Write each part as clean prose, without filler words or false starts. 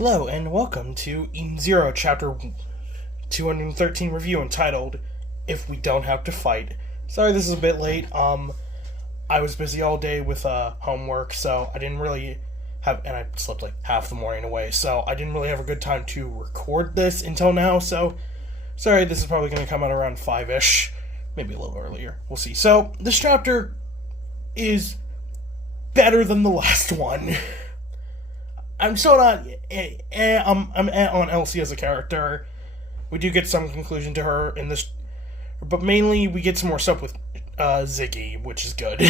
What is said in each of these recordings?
Hello and welcome to Eden Zero, Chapter 213 review entitled, If We Don't Have to Fight. Sorry this is a bit late, I was busy all day with, homework, so I didn't really have, and I slept like half the morning away, so I didn't really have a good time to record this until now, so sorry, this is probably going to come out around 5-ish, maybe a little earlier, we'll see. So, this chapter is better than the last one. I'm still not. I'm on Elsie as a character. We do get some conclusion to her in this, but mainly we get some more stuff with Ziggy, which is good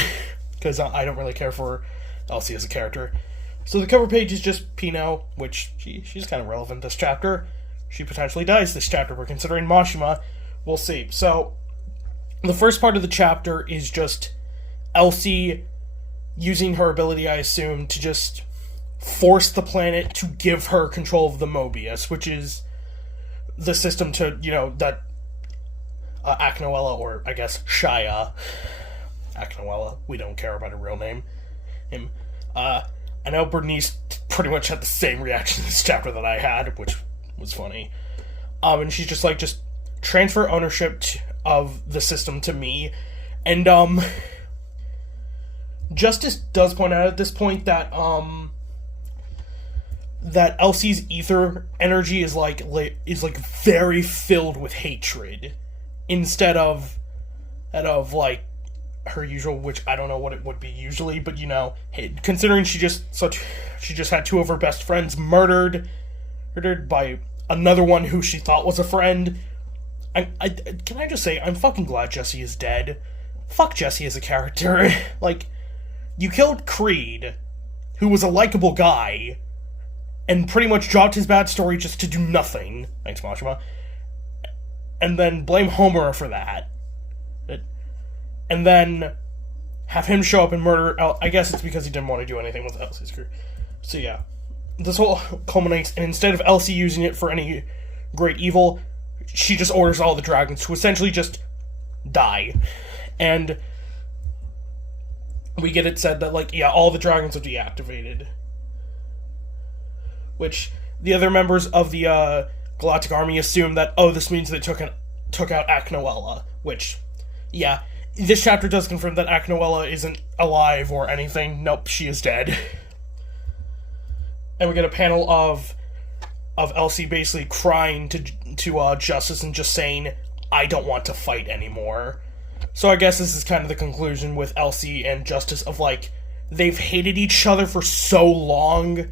because I don't really care for Elsie as a character. So the cover page is just Pino, which she's kind of relevant this chapter. She potentially dies this chapter. We're considering Mashima. We'll see. So the first part of the chapter is just Elsie using her ability, I assume, to just force the planet to give her control of the Mobius, which is the system to, that Aknoella, or I guess Shia, Aknoella, we don't care about her real name, I know Bernice pretty much had the same reaction to this chapter that I had, which was funny, and she's just like, just transfer ownership of the system to me, and, Justice does point out at this point that, that Elsie's ether energy is very filled with hatred, instead of like her usual, which I don't know what it would be usually, but considering she just had two of her best friends murdered by another one who she thought was a friend. Can I just say, I'm fucking glad Jesse is dead. Fuck Jesse as a character. Like, you killed Creed, who was a likable guy, and pretty much dropped his bad story just to do nothing. Thanks, Mashima. And then blame Homura for that. And then have him show up and murder I guess it's because he didn't want to do anything with Elsie's career. So yeah. This whole culminates, and instead of Elsie using it for any great evil, she just orders all the dragons to essentially just die. And we get it said that, all the dragons are deactivated. Which the other members of the Galactic Army assume that, this means they took out Aknoella. Which, yeah, this chapter does confirm that Aknoella isn't alive or anything. Nope, she is dead. And we get a panel of Elsie basically crying to Justice and just saying, I don't want to fight anymore. So I guess this is kind of the conclusion with Elsie and Justice of, they've hated each other for so long,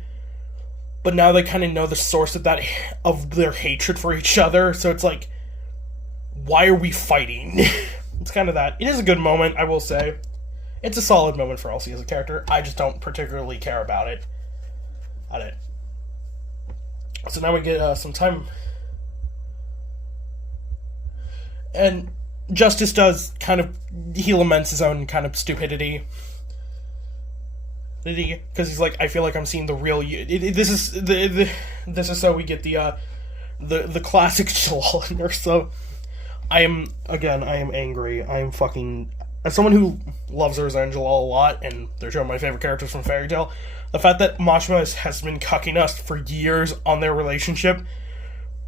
but now they kind of know the source of their hatred for each other, so it's like, why are we fighting? It's kind of that. It is a good moment, I will say. It's a solid moment for Elsie as a character. I just don't particularly care about it. So now we get some time. And Justice does he laments his own kind of stupidity. Because he's like, I feel like I'm seeing the real you. This is so we get the classic Jalal in there. So I am angry. I am fucking, as someone who loves Urza and Jalal a lot, and they're two of my favorite characters from Fairy Tail, the fact that Mashima has been cucking us for years on their relationship,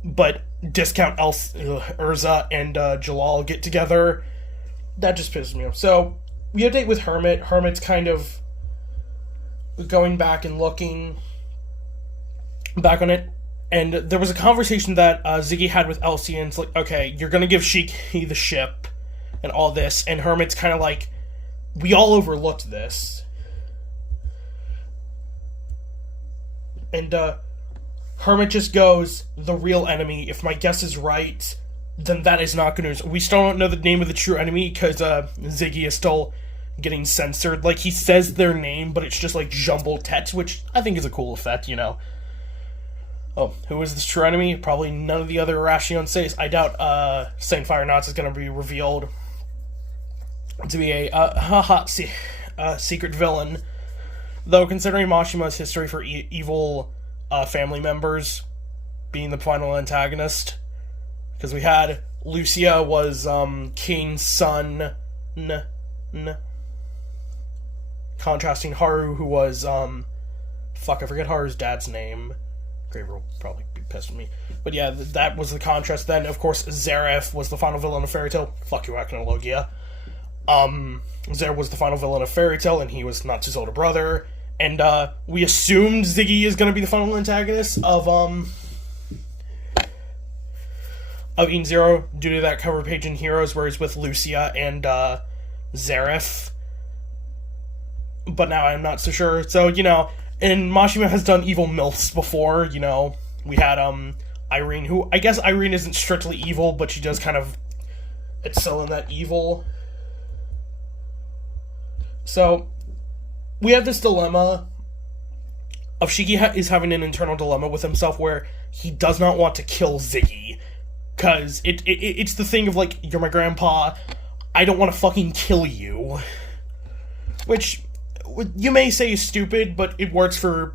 but discount Urza and Jalal get together, that just pisses me off. So we update with Hermit. Hermit's kind of going back and looking back on it, and there was a conversation that Ziggy had with Elsie, and it's like, okay, you're gonna give Shiki the ship and all this, and Hermit's kind of like, we all overlooked this, and Hermit just goes, the real enemy, if my guess is right, then that is not gonna, we still don't know the name of the true enemy, because Ziggy is still getting censored. He says their name, but it's just jumbled text, which I think is a cool effect, Oh, who is this true enemy? Probably none of the other Arashion Seis. I doubt Saint Fire Knots is going to be revealed to be a secret villain. Though, considering Mashima's history for evil family members being the final antagonist, because we had Lucia was King's son, contrasting Haru, who was, I forget Haru's dad's name. Graver will probably be pissed at me. But yeah, that was the contrast. Then, of course, Zareth was the final villain of Fairy Tail. Fuck you, Acnologia. Zareth was the final villain of Fairy Tail, and he was Natsu's older brother. And, we assumed Ziggy is gonna be the final antagonist of Eden Zero, due to that cover page in Heroes where he's with Lucia and, Zareth. But now I'm not so sure. So, and Mashima has done evil MILFs before, We had, Irene, who, I guess Irene isn't strictly evil, but she does kind of excel in that evil. So, we have this dilemma of Shiki is having an internal dilemma with himself where he does not want to kill Ziggy. Because it's the thing of, like, you're my grandpa, I don't want to fucking kill you. Which, you may say is stupid, but it works for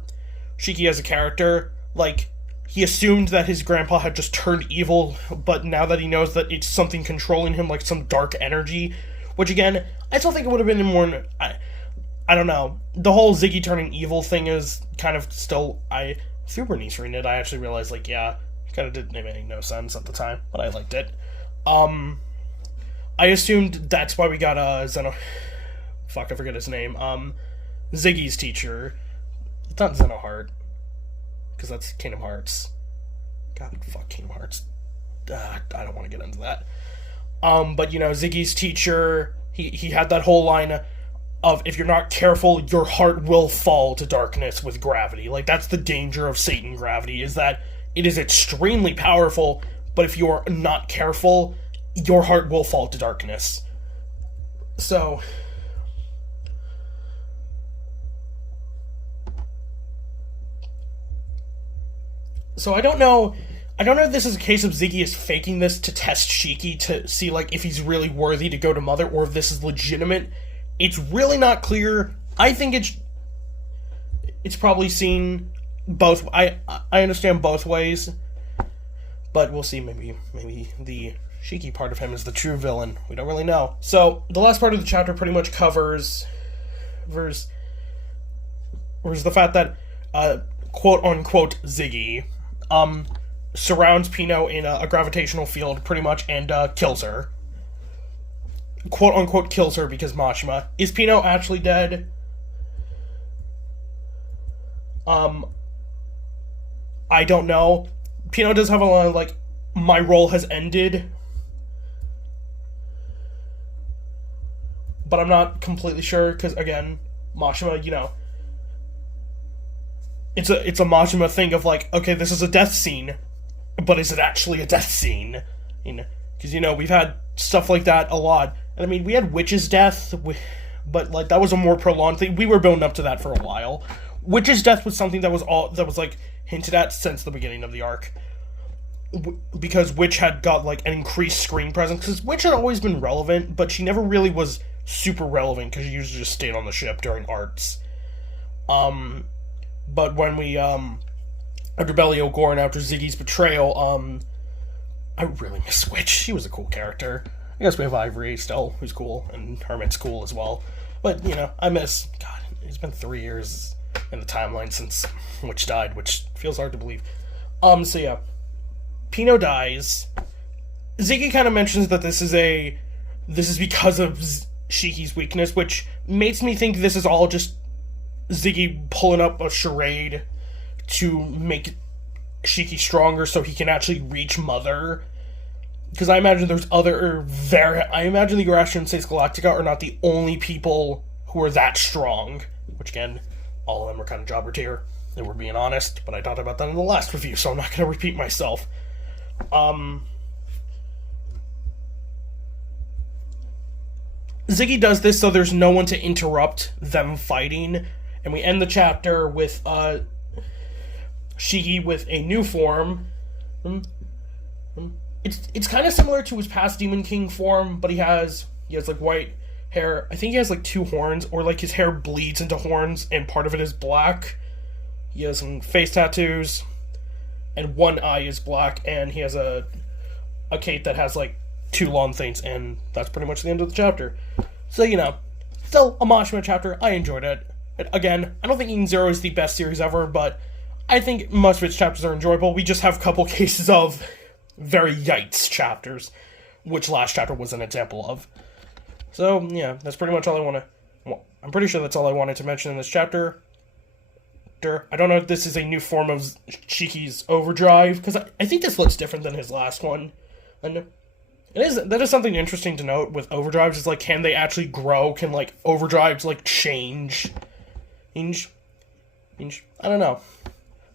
Shiki as a character. Like, he assumed that his grandpa had just turned evil, but now that he knows that it's something controlling him, like some dark energy, which again, I still think it would have been more... I don't know. The whole Ziggy turning evil thing is kind of still... through Bernice reading it, I actually realized, like, yeah, kind of didn't make no sense at the time, but I liked it. I assumed that's why we got, fuck, I forget his name. Ziggy's teacher. It's not Xenoheart, because that's Kingdom Hearts. God, fuck Kingdom Hearts. I don't want to get into that. But, Ziggy's teacher, he had that whole line of, if you're not careful, your heart will fall to darkness with gravity. Like, that's the danger of Satan gravity, is that it is extremely powerful, but if you're not careful, your heart will fall to darkness. So... I don't know if this is a case of Ziggy is faking this to test Shiki to see, like, if he's really worthy to go to Mother, or if this is legitimate. It's really not clear. I think it's probably seen both. I understand both ways, but we'll see. Maybe the Shiki part of him is the true villain. We don't really know. So the last part of the chapter pretty much covers the fact that quote unquote Ziggy surrounds Pino in a gravitational field pretty much and kills her. Quote-unquote kills her because Mashima. Is Pino actually dead? I don't know. Pino does have a lot of, like, my role has ended. But I'm not completely sure, because, again, Mashima, It's a Mashima thing of, like, okay, this is a death scene, but is it actually a death scene? Because, we've had stuff like that a lot. And, I mean, we had Witch's death, but, like, that was a more prolonged thing. We were building up to that for a while. Witch's death was something that was, like, hinted at since the beginning of the arc. Because Witch had got, like, an increased screen presence. Because Witch had always been relevant, but she never really was super relevant, because she usually just stayed on the ship during arcs. But when we, after Belial Gorn, after Ziggy's betrayal, I really miss Witch. She was a cool character. I guess we have Ivory still, who's cool, and Hermit's cool as well. But, I miss... God, it's been 3 years in the timeline since Witch died, which feels hard to believe. So yeah. Pino dies. Ziggy kind of mentions that this is because of Shiki's weakness, which makes me think this is all just Ziggy pulling up a charade to make Shiki stronger so he can actually reach Mother. Because I imagine there's I imagine the Eurasian and States Galactica are not the only people who are that strong. Which, again, all of them are kind of jobber tier, if we're being honest. But I talked about that in the last review, so I'm not going to repeat myself. Ziggy does this so there's no one to interrupt them fighting. And we end the chapter with, Shiki with a new form. It's kind of similar to his past Demon King form, but he has like white hair. I think he has like 2 horns, or like his hair bleeds into horns and part of it is black. He has some face tattoos, and one eye is black, and he has a cape that has like 2 long things, and that's pretty much the end of the chapter. So, still a Mashima chapter. I enjoyed it. Again, I don't think Eden Zero is the best series ever, but I think most of its chapters are enjoyable. We just have a couple cases of very yikes chapters, which last chapter was an example of. So, yeah, that's pretty much all I want to... Well, I'm pretty sure that's all I wanted to mention in this chapter. I don't know if this is a new form of Shiki's overdrive, because I think this looks different than his last one. And that is something interesting to note with overdrives, is, like, can they actually grow? Can, like, overdrives, like, change? I don't know.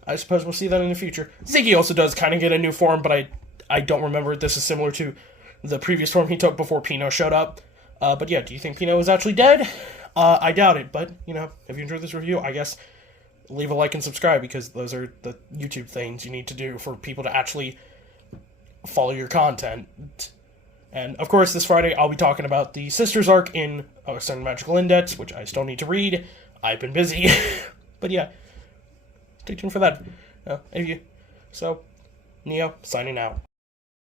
I suppose we'll see that in the future. Ziggy also does kind of get a new form, but I don't remember if this is similar to the previous form he took before Pino showed up. But yeah, do you think Pino is actually dead? I doubt it, but, you know, if you enjoyed this review, I guess leave a like and subscribe, because those are the YouTube things you need to do for people to actually follow your content. And, of course, this Friday I'll be talking about the Sisters arc in Extended Magical Index, which I still need to read. I've been busy. But yeah, stay tuned for that. So, Neo, signing out.